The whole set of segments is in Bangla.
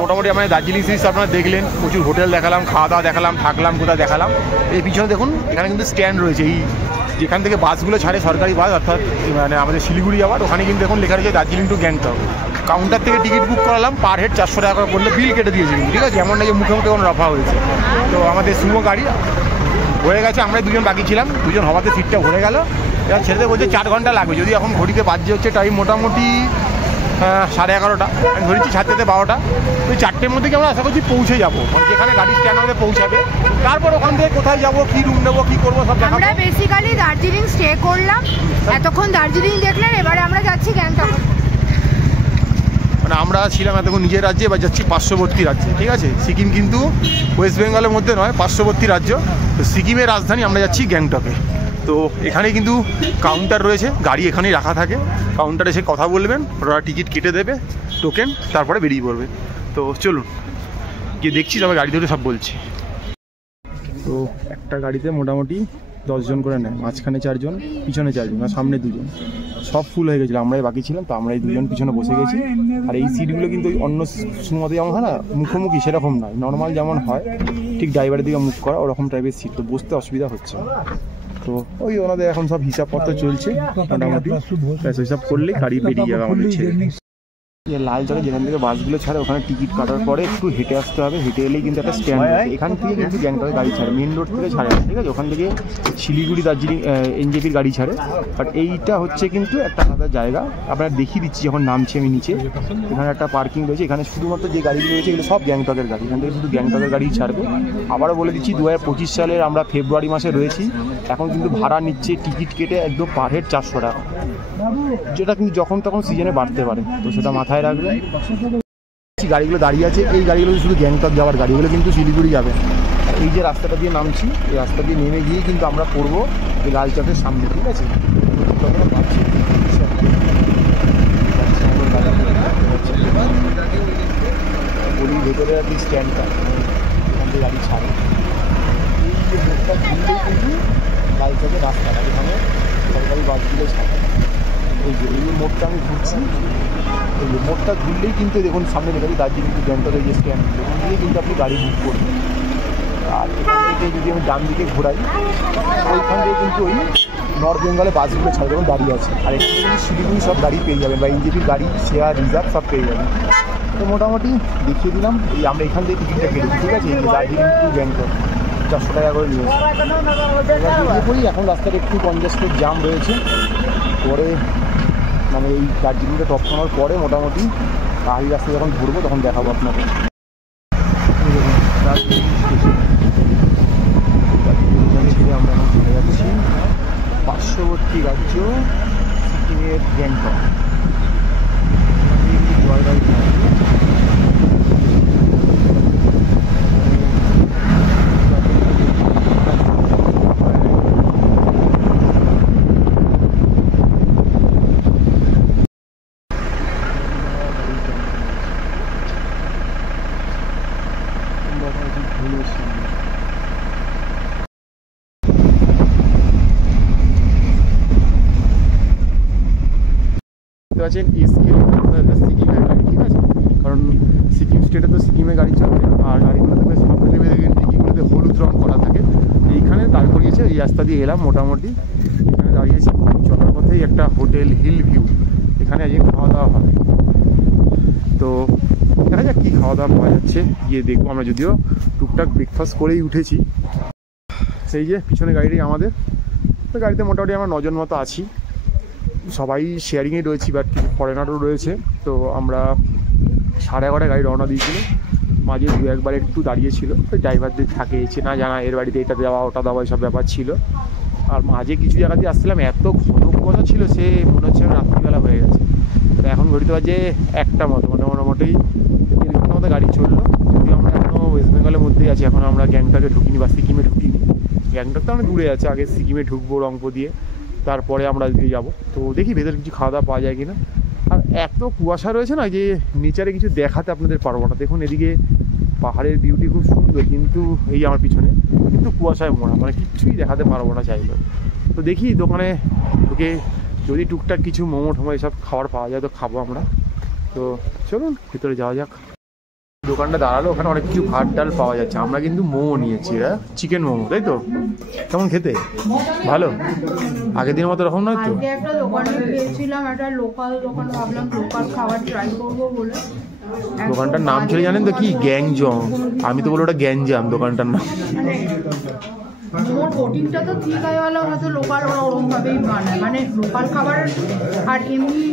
মোটামুটি আমরা দার্জিলিং সিরিজ আপনারা দেখলেন, প্রচুর হোটেল দেখালাম, খাওয়া দাওয়া দেখালাম, থাকলাম কোথায় দেখালাম। এই পিছনে দেখুন এখানে কিন্তু স্ট্যান্ড রয়েছে, এই যেখান থেকে বাসগুলো ছাড়ে সরকারি বাস, অর্থাৎ মানে আমাদের শিলিগুড়ি যাওয়ার, ওখানে কিন্তু এখন লেখা রয়েছে দার্জিলিং টু গ্যাংটক। কাউন্টার থেকে টিকিট বুক করালাম, পার হেড 400 টাকা করে বললে বিল কেটে দিয়েছে, ঠিক আছে, এমন না যে মুখে মুখে কোনো রফা হয়েছে। তো আমাদের সুমো গাড়ি হয়ে গেছে, আমরা দুজন বাকি ছিলাম, দুজন হওয়াতে সিটটা ভরে গেল। এবার ছেড়েতে বলছে 4 ঘন্টা লাগবে, যদি এখন ঘড়িতে বাজছে হচ্ছে টাইম মোটামুটি 11:30, আমি ধরেছি 7:00 থেকে 12টা। ওই 4টের মধ্যে কি আমরা আশা করছি পৌঁছে যাবো, মানে যেখানে গাড়ি স্ট্যান্ড হবে পৌঁছাবে। তারপর ওখান থেকে কোথায় যাবো, কী রুম নেবো, কী করবো সব দেখাবো। আমরা বেসিক্যালি দার্জিলিং স্টে করলাম, এতক্ষণ দার্জিলিং দেখলেন, এবারে আমরা যাচ্ছি গ্যাংটক। মানে আমরা ছিলাম এতক্ষণ নিজের রাজ্যে, এবার যাচ্ছি পার্শ্ববর্তী রাজ্যে, ঠিক আছে। সিকিম কিন্তু ওয়েস্ট বেঙ্গলের মধ্যে নয়, পার্শ্ববর্তী রাজ্য। তো সিকিমের রাজধানী, আমরা যাচ্ছি গ্যাংটকে। তো এখানে কিন্তু কাউন্টার রয়েছে, গাড়ি এখানেই রাখা থাকে, কাউন্টারে এসে কথা বলবেন, ওরা টিকিট কেটে দেবে, টোকেন, তারপরে বেরিয়ে পড়বে। তো চলুন গিয়ে দেখছি, তবে গাড়ি ধরে সব বলছি। তো একটা গাড়িতে মোটামুটি 10 জন করে নেয়, মাঝখানে 4 জন, পিছনে 4 জন, আর সামনে 2 জন। সব ফুল হয়ে গেছিলো, আমরাই বাকি ছিলাম, তো আমরা এই 2 জন পিছনে বসে গেছি। আর এই সিটগুলো কিন্তু ওই অন্য সুমোতে যেমন হয় না মুখোমুখি, সেরকম নয়, নর্মাল যেমন হয় ঠিক ড্রাইভারের দিকে মুখ করা, ওরকম টাইপের সিট। তো বসতে অসুবিধা হচ্ছে। তো ওই ওনাদের এখন সব হিসাবপত্র চলছে, মোটামুটি হিসাব করলে গাড়ি বেরিয়ে যাবে আমাদের ছেড়ে। লাল চকে যেখান থেকে বাসগুলো ছাড়ে, ওখানে টিকিট কাটার পরে একটু হেঁটে আসতে হবে, হেঁটে এলেই কিন্তু একটা স্ট্যান্ড আছে। এখান থেকে কিন্তু গ্যাংটকে গাড়ি ছাড়ে, মেন রোড থেকে ছাড়ে না, ঠিক আছে। ওখান থেকে শিলিগুড়ি, দার্জিলিং, এনজেপির গাড়ি ছাড়ে। বাট এইটা হচ্ছে কিন্তু একটা আলাদা জায়গা, আপনারা দেখিয়ে দিচ্ছি যখন নামছি আমি নিচে। এখানে একটা পার্কিং রয়েছে, এখানে শুধুমাত্র যে গাড়িগুলো রয়েছে এগুলো সব গ্যাংটকের গাড়ি, এখান থেকে শুধু গ্যাংটকের গাড়ি ছাড়বে। আবারও বলে দিচ্ছি 2025 সালের আমরা ফেব্রুয়ারি মাসে রয়েছি, এখন কিন্তু ভাড়া নিচ্ছে টিকিট কেটে একদম পার হেড 400 টাকা, যেটা কিন্তু যখন তখন সিজনে বাড়তে পারে, তো সেটা মাথায় রাখবেন। গাড়িগুলো দাঁড়িয়ে আছে, এই গাড়িগুলো শুধু গ্যাংটক যাওয়ার গাড়িগুলো কিন্তু শিলিগুড়ি যাবে। এই যে রাস্তাটা দিয়ে নামছি, এই রাস্তা দিয়ে নেমে গিয়ে কিন্তু আমরা পড়বো এই লাল চকের সামনে, ঠিক আছে। গলির ভেতরে আর কি স্ট্যান্ডটা, এখান থেকে গাড়ি ছাড়ে। এই যে মোড়টা ঘুরলেই কিন্তু লাল চকের রাস্তাটা, এখানে সরকারি বাসগুলো ছাড়ে। এই যে এই মোড়টা আমি ঘুরছি, এই মোড়টা ঘুরলেই কিন্তু দেখুন সামনে লেখা আছে দার্জিলিং টু গ্যাংটকের যে স্ট্যান্ড, ওখান দিয়ে কিন্তু আপনি গাড়ি বুক করবেন। আর এখান থেকে যদি আমি ডান দিকে ঘোরাই, ওইখান থেকে কিন্তু ওই নর্থ বেঙ্গলে বাসগুলো ছাড়া যখন দাঁড়িয়ে আছে। আর এখান থেকে কিন্তু শিলিগুড়ি সব গাড়ি পেয়ে যাবেন, বা এনজেপির গাড়ি, শেয়ার, রিজার্ভ সব পেয়ে যাবেন। তো মোটামুটি দেখিয়ে দিলাম, এই আমরা এখান থেকে টিকিটটা কেটেছি, ঠিক আছে। এই যে দার্জিলিং টু গ্যাংটক 400 টাকা করে নিয়েছি। এবার করি, এখন রাস্তাটা একটু কনজেস্টেড, জাম রয়েছে। পরে মানে এই দার্জিলিংটা টপ করার পরে মোটামুটি পাহাড়ি রাস্তা যখন ঘুরবো তখন দেখাবো আপনাকে। দার্জিলিং স্টেশন, দার্জিলিং ছেড়ে আমরা এখন চলে যাচ্ছি পার্শ্ববর্তী রাজ্য সিকিমের গ্যাংটক। জয়রাই আছেন সিকিমের গাড়ি, ঠিক আছে। কারণ সিকিম স্টেটে তো সিকিমের গাড়ি চলে, আর গাড়িগুলোতে বেশ সামনে নেমে দেখেন ডিকিগুলোতে হলুদ রং করা থাকে। এইখানে দাঁড় করিয়েছে, এই রাস্তা দিয়ে এলাম, মোটামুটি এখানে দাঁড়িয়েছি। চলার পথেই একটা হোটেল হিল ভিউ, এখানে আজকে খাওয়া দাওয়া হবে। তো দেখা যাক কী খাওয়া দাওয়া পাওয়া যাচ্ছে, গিয়ে দেখবো। আমরা যদিও টুকটাক ব্রেকফাস্ট করেই উঠেছি। সেই যে পিছনে গাড়িটাই আমাদের, তো গাড়িতে মোটামুটি আমরা 9 জন মতো আছি, সবাই শেয়ারিংয়ে রয়েছি, বাট কিছু ফরেনারও রয়েছে। তো আমরা 11:30 গাড়ি রওনা দিয়েছিল, মাঝে 2-1 বার একটু দাঁড়িয়েছিল, ওই ড্রাইভারদের থাকে চেনা জানা, এর বাড়িতে এটা দেওয়া ওটা দেওয়া এইসব ব্যাপার ছিল। আর মাঝে কিছু জায়গা দিয়ে আসছিলাম, এত ঘন কুয়াশা ছিল, সে মনে হচ্ছে রাত্রিবেলা হয়ে গেছে। তো এখন ঘড়িতে বাজে 1টা মতো, মানে মোটামুটি 1 ঘন্টার মতো গাড়ি চললো। যদিও আমরা এখনও ওয়েস্ট বেঙ্গলের মধ্যেই আছি, এখন আমরা গ্যাংটকে ঢুকিনি বা সিকিমে ঢুকিনি। গ্যাংটক তো অনেক দূরে আছে, আগে সিকিমে ঢুকবো রংপুর দিয়ে, তারপরে আমরা এদিকে যাবো। তো দেখি ভেতরে কিছু খাওয়া দাওয়া পাওয়া যায় কিনা। আর এত কুয়াশা রয়েছে না যে নেচারে কিছু দেখাতে আপনাদের পারবো না। দেখুন এদিকে পাহাড়ের বিউটি খুব সুন্দর, কিন্তু এই আমার পিছনে কিন্তু কুয়াশায় মোড়া, মানে কিচ্ছুই দেখাতে পারবো না চাইলে। তো দেখি দোকানে ঢুকে যদি টুকটাক কিছু মোমো টোমো এসব খাবার পাওয়া যায় তো খাবো আমরা। তো চলুন ভিতরে যাওয়া যাক। দোকানটা দাঁড়ালো, ওখানে অনেক কিছু ভাত ডাল পাওয়া যাচ্ছে। আমরা কিন্তু মোমো নিয়েছি, এরা চিকেন মোমো, তাই তো? কেমন খেতে? ভালো? আগের দিনের মতো এরকম নয় তো? আজকে একটা দোকানে গিয়েছিলাম, একটা লোকাল দোকান, ভাবলাম লোকাল খাবার ট্রাই করবো বলে। দোকানটার নাম ছিল জানেন তো কি? গ্যাংজং। আমি তো বলি ওটা গ্যাঞ্জাম দোকানটার নাম। মোর কোটিংটা তো ঠিক আছে, হয়তো লোকাল ওরা ওরকমভাবেই বানায়, মানে লোকাল খাবার আর এমনি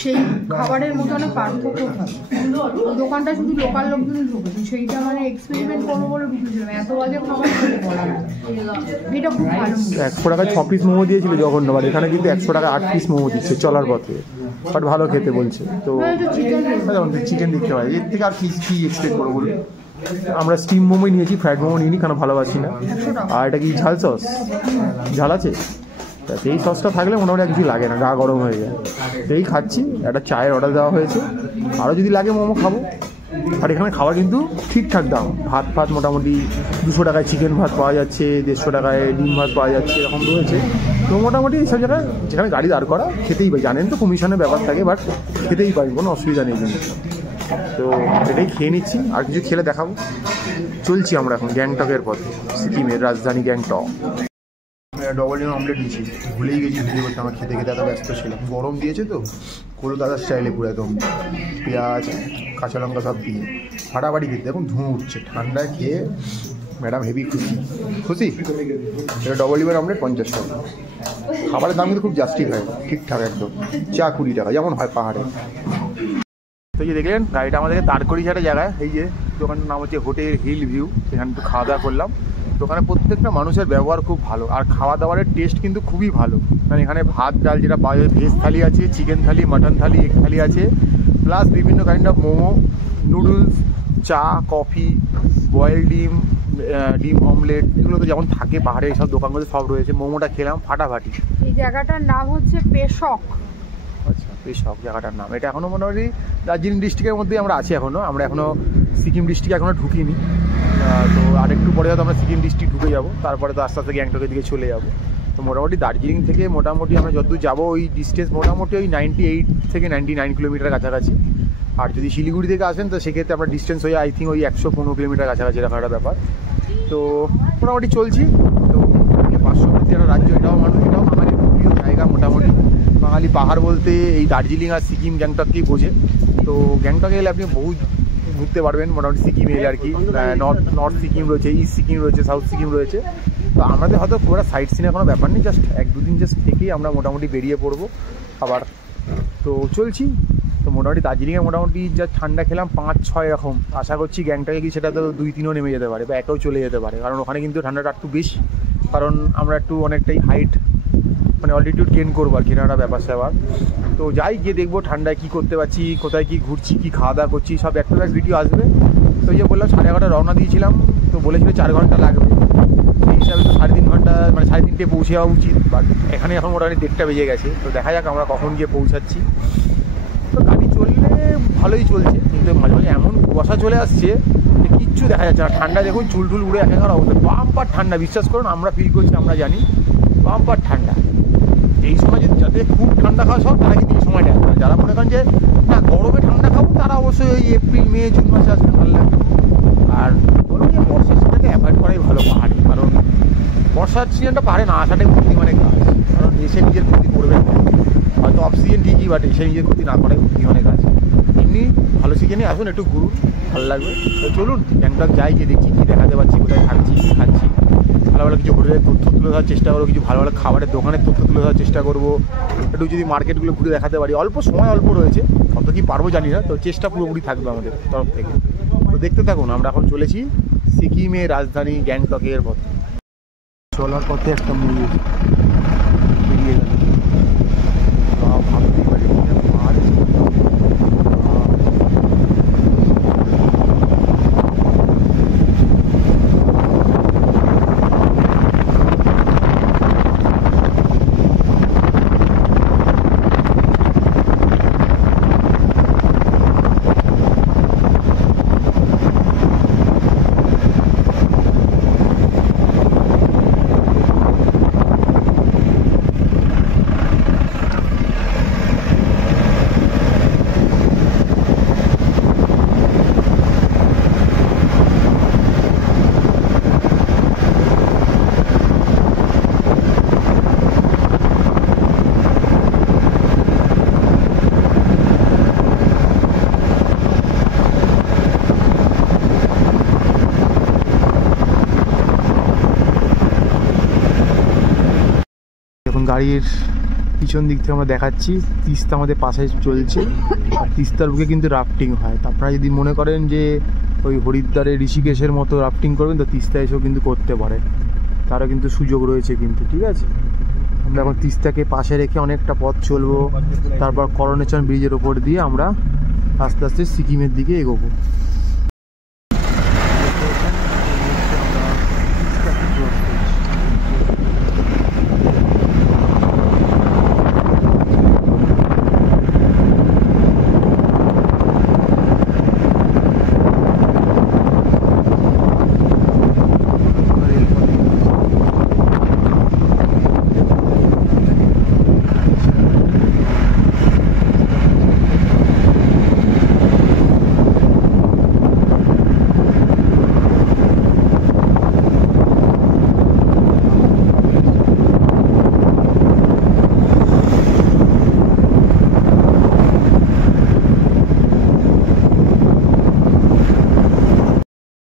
সেই খাবারের মধ্যে অনেক পার্থক্য থাকে। ওই দোকানটা শুধু লোকাল লোকজনই ঢুকেছে, সেইটা মানে এক্সপেরিমেন্ট করবো বলে ঢুকেছিলাম। এত বাজে খাবার বলা যায়, এটা খুব ভালো। 100 টাকায় 6 পিস মোমো দিয়েছিল জঘন্য, বাট এখানে কিন্তু 100 টাকায় 8 পিস মোমো দিচ্ছে চলার পথে, বাট ভালো খেতে বলছে। তো চিকেন দিতে পারে, এর থেকে আর কি এক্সপেক্ট করবো বলুন? আমরা স্টিম মোমোই নিয়েছি, ফ্রাইড মোমো নিইনি, কারণ ভালোবাসি না। আর এটা কি ঝাল সস? ঝাল আছে? তা সেই সসটা থাকলে মোটামুটি আর কিছু লাগে না, গা গরম হয়ে যায়। এই খাচ্ছি, একটা চায়ের অর্ডার দেওয়া হয়েছে, আরও যদি লাগে মোমো খাবো। আর এখানে খাবার কিন্তু ঠিকঠাক দাম। ভাত মোটামুটি 200 টাকায় চিকেন ভাত পাওয়া যাচ্ছে, 150 টাকায় ডিম ভাত পাওয়া যাচ্ছে, এরকম রয়েছে। তো মোটামুটি এইসব জায়গায় যেখানে গাড়ি দাঁড় করা খেতেই পাই, জানেন তো কমিশনের ব্যাপার থাকে, বাট খেতেই পারি, কোনো অসুবিধা নেই কিন্তু। তো এটাই খেয়ে নিচ্ছি, আর কিছু খেলে দেখাবো। চলছি আমরা এখন গ্যাংটকের পথে, সিকিমের রাজধানী গ্যাংটক। ডবল ডিম অমলেট নিচ্ছি, ভুলেই গেছি ভিডিও করতে, আমার খেতে খেতে এত ব্যস্ত ছিলাম। গরম দিয়েছে তো কলকাতা স্টাইলে পুরো একদম, পেঁয়াজ কাঁচা লঙ্কা সব দিয়ে ফাটাফাটি খেতে। এখন ধুঁ উঠছে, ঠান্ডায় খেয়ে ম্যাডাম হেভি খুশি। এটা ডবল ডিমের অমলেট 50 টাকা। খাবারের দাম কিন্তু খুব জাস্টিফাই, ঠিকঠাক একদম। চা 20 টাকা, যেমন হয় পাহাড়ে। তো যে দেখলেন গাড়িটা আমাদেরকে দাঁড় করিয়েছে একটা জায়গায়, এই যে দোকানটার নাম হচ্ছে হোটেল হিল ভিউ। এখানে একটু খাওয়া দাওয়া করলাম। দোকানে প্রত্যেকটা মানুষের ব্যবহার খুব ভালো, আর খাওয়া দাওয়ারের টেস্ট কিন্তু খুবই ভালো। মানে এখানে ভাত ডাল যেটা পাওয়া যায়, ভেজ থালি আছে, চিকেন থালি, মাটন থালি, এগ থালি আছে, প্লাস বিভিন্ন কাইন্ড অফ মোমো, নুডলস, চা, কফি, বয়েল ডিম, ডিম অমলেট, এগুলো তো যেমন থাকে পাহাড়ে এইসব দোকানগুলো সব রয়েছে। মোমোটা খেলাম ফাটাফাটি। এই জায়গাটার নাম হচ্ছে পেশক। আচ্ছা, পেশক জায়গাটার নাম। এটা এখনও মোটামুটি দার্জিলিং ডিস্ট্রিক্টের মধ্যেই আমরা আছি এখনও। আমরা এখনও সিকিম ডিস্ট্রিক্টে এখনও ঢুকিনি। তো আরেকটু পরে হয়তো আমরা সিকিম ডিস্ট্রিক্ট ঢুকে যাবো, তারপরে তো আস্তে আস্তে গ্যাংটকের দিকে চলে যাবো। তো মোটামুটি দার্জিলিং থেকে মোটামুটি আমরা যতদূর যাবো ওই ডিস্টেন্স মোটামুটি ওই 98 থেকে 99 কিলোমিটার কাছাকাছি। আর যদি শিলিগুড়ি থেকে আসেন তো সেক্ষেত্রে আপনার ডিস্টেন্স হয়ে আই থিঙ্ক ওই 115 কিলোমিটার কাছাকাছি, এরকম একটা ব্যাপার। তো মোটামুটি চলছি। তো পার্শ্ববর্তী একটা রাজ্য, এটাও বাঙালির প্রিয় জায়গা মোটামুটি। বাঙালি পাহাড় বলতে এই দার্জিলিং আর সিকিম গ্যাংটককেই বোঝে। তো গ্যাংটকে এলে আপনি বহু ঘুরতে পারবেন মোটামুটি সিকিমে এলে আর কি। নর্থ সিকিম রয়েছে, ইস্ট সিকিম রয়েছে, সাউথ সিকিম রয়েছে। তো আমাদের হয়তো পুরো সাইট সিনের কোনো ব্যাপার নেই, জাস্ট 1-2 দিন জাস্ট থেকেই আমরা মোটামুটি বেরিয়ে পড়বো আবার। তো চলছি। তো মোটামুটি দার্জিলিংয়ে মোটামুটি যা ঠান্ডা খেলাম 5-6 এরকম, আশা করছি গ্যাংটকে কি সেটা তো 2-3ও নেমে যেতে পারে, বা 1ও চলে যেতে পারে, কারণ ওখানে কিন্তু ঠান্ডাটা একটু বেশি। কারণ আমরা একটু অনেকটাই হাইট মানে অল্টিটিউড গেন করবো আর কি, একটা ব্যাপার স্যাপার। তো যাই গিয়ে দেখবো ঠান্ডায় কী করতে পারছি, কোথায় কী ঘুরছি, কী খাওয়া দাওয়া করছি, সব একটা ভিডিও আসবে। তো যে বললাম 11:30 রওনা দিয়েছিলাম, তো বলেছিল 4 ঘন্টা লাগবে, সেই হিসাবে তো 3.5 ঘন্টা মানে 3:30 পৌঁছে যাওয়া উচিত। বাট এখানে এখন মোটামুটি 1:30 বেজে গেছে। তো দেখা যাক আমরা কখন গিয়ে পৌঁছাচ্ছি। তো গাড়ি চললে ভালোই চলছে, কিন্তু মাঝে মাঝে এমন কুয়াশা চলে আসছে যে কিচ্ছু দেখা যাচ্ছে না। ঠান্ডা দেখুন, চুল উড়ে একেবারে অবস্থা, বাম্পার ঠান্ডা। বিশ্বাস করুন, আমরা ফিল করছি, আমরা জানি বাম্পার ঠান্ডা। এই সময় যদি যাতে খুব ঠান্ডা খাওয়া সব, তারা কিন্তু এই সময়টা আসবে। যারা মনে করেন যে না গরমে ঠান্ডা খাবো, তারা অবশ্যই ওই এপ্রিল, মে, জুন মাসে আসবে, ভালো লাগবে। আর বলুন যে বর্ষার সিজনটাকে অ্যাভয়েড করাই ভালো পাহাড়ে, কারণ বর্ষার সিজনটা পাহাড়ে না আসাটাই বুদ্ধিমানের কাজ। কারণ এসে নিজের ক্ষতি করবে, হয়তো অফ সিজন ঠিকই, বাট এসে নিজের ক্ষতি না করাই বুদ্ধিমানের কাজ। এমনি ভালো সিজনে আসুন, একটু ঘুরুন, ভালো লাগবে। তো চলুন গ্যাংটক যাই, গিয়ে দেখছি কী দেখাতে পারছি, কোথায় থাকছি, কী খাচ্ছি। ভালো ভালো কিছু হোটেলের তথ্য তুলে ধরার চেষ্টা করবো, কিছু ভালো ভালো খাবারের দোকানের তথ্য তুলে ধরার চেষ্টা করবো। একটু যদি মার্কেটগুলো ঘুরে দেখাতে পারি, অল্প সময় অল্প রয়েছে, কত কি পারবো জানি না, তো চেষ্টা পুরোপুরি থাকবে আমাদের তরফ থেকে। তো দেখতে থাকুন, আমরা এখন চলেছি সিকিমের রাজধানী গ্যাংটকের পথে। চলার পথে একটা মুভি বেরিয়ে গেল, ভাবতেই পারি পাহাড়ে। গাড়ির পিছন দিক থেকে আমরা দেখাচ্ছি তিস্তা আমাদের পাশে চলছে, আর তিস্তার বুকে কিন্তু রাফটিং হয়। তা আপনারা যদি মনে করেন যে ওই হরিদ্বারে ঋষিকেশের মতো রাফটিং করবেন, তো তিস্তা এসেও কিন্তু করতে পারে, তারও কিন্তু সুযোগ রয়েছে কিন্তু, ঠিক আছে। আমরা এখন তিস্তাকে পাশে রেখে অনেকটা পথ চলবো, তারপর করোনেশন ব্রিজের ওপর দিয়ে আমরা আস্তে আস্তে সিকিমের দিকে এগোবো।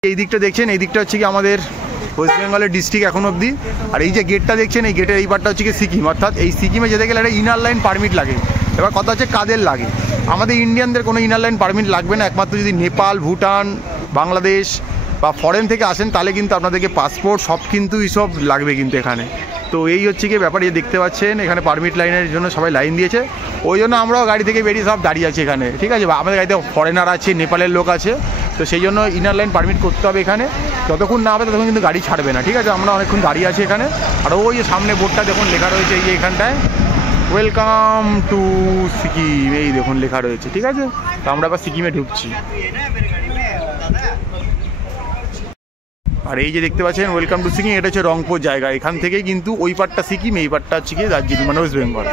এই দিকটা দেখছেন, এই দিকটা হচ্ছে কি আমাদের ওয়েস্ট বেঙ্গলের ডিস্ট্রিক্ট এখন অবধি। আর এই যে গেটটা দেখছেন, এই গেটের এই পারটা হচ্ছে কি সিকিম, অর্থাৎ এই সিকিমে যেতে গেলে একটা ইনার লাইন পারমিট লাগে। এবার কথা হচ্ছে কাদের লাগে, আমাদের ইন্ডিয়ানদের কোনো ইনার লাইন পারমিট লাগবে না, একমাত্র যদি নেপাল, ভুটান, বাংলাদেশ বা ফরেন থেকে আসেন তাহলে কিন্তু আপনাদেরকে পাসপোর্ট সব কিন্তু এইসব লাগবে কিন্তু এখানে। তো এই হচ্ছে কি ব্যাপার, এই দেখতে পাচ্ছেন এখানে পারমিট লাইনের জন্য সবাই লাইন দিয়েছে, ওই জন্য আমরাও গাড়ি থেকে বেরিয়ে সব দাঁড়িয়ে আছি এখানে, ঠিক আছে। আমাদের গাড়িতে ফরেনার আছে, নেপালের লোক আছে, তো সেই জন্য ইনার লাইন পারমিট করতে হবে এখানে। যতক্ষণ না হবে ততক্ষণ কিন্তু গাড়ি ছাড়বে না, ঠিক আছে। আমরা অনেকক্ষণ দাঁড়িয়ে আছি এখানে। আর ওই যে সামনে বোর্ডটা দেখুন লেখা রয়েছে, এই যে এখানটায় ওয়েলকাম টু সিকিম, এই দেখুন লেখা রয়েছে, ঠিক আছে। তো আমরা আবার সিকিমে ঢুকছি। আর এই যে দেখতে পাচ্ছেন ওয়েলকাম টু সিকিম, এটা হচ্ছে রংপুর জায়গা। এখান থেকেই কিন্তু ওই পারটা সিকিম, এই পারটা হচ্ছে কি দার্জিলিং, মানে ওয়েস্ট বেঙ্গল।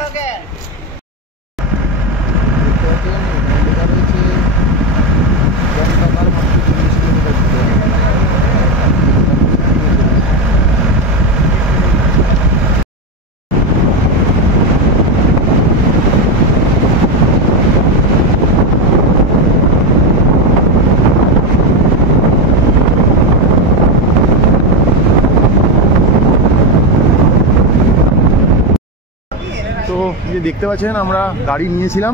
তো যে দেখতে পাচ্ছেন আমরা গাড়ি নিয়েছিলাম,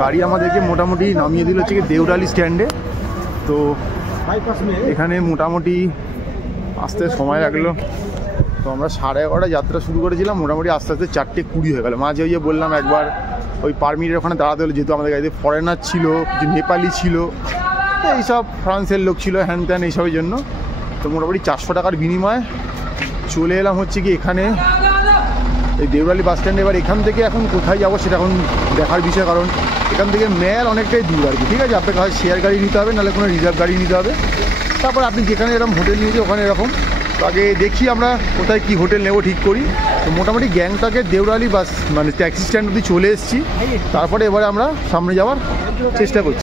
গাড়ি আমাদেরকে মোটামুটি নামিয়ে দিল হচ্ছে কি দেউরালি স্ট্যান্ডে। তো এখানে মোটামুটি আসতে সময় লাগলো। তো আমরা 11:30 যাত্রা শুরু করেছিলাম, মোটামুটি আস্তে আস্তে 4:20 হয়ে গেল। মাঝে ওই যে বললাম একবার ওই পারমিটের ওখানে দাঁড়াতে হলো, যেহেতু আমাদের গাড়িতে ফরেনার ছিল, কিছু নেপালি ছিল, তো এইসব ফ্রান্সের লোক ছিল, হ্যান ত্যান এইসবের জন্য। তো মোটামুটি 400 টাকার বিনিময়ে চলে এলাম হচ্ছে কি এখানে এই দেউরালি বাস স্ট্যান্ডে। এবার এখান থেকে এখন কোথায় যাবো সেটা এখন দেখার বিষয়, কারণ এখান থেকে মেল অনেকটাই দূর আর কি, ঠিক আছে। আপনাকে হয় শেয়ার গাড়ি নিতে হবে, নাহলে কোনো রিজার্ভ গাড়ি নিতে হবে। তারপর আপনি যেখানে এরকম হোটেল নিয়েছে ওখানে এরকম। তো আগে দেখি আমরা কোথায় কি হোটেল নেবো ঠিক করি। তো মোটামুটি গ্যাংটকের দেউরালি বাস মানে ট্যাক্সি স্ট্যান্ড অবধি চলে এসেছি, তারপরে এবারে আমরা সামনে যাওয়ার চেষ্টা করছি।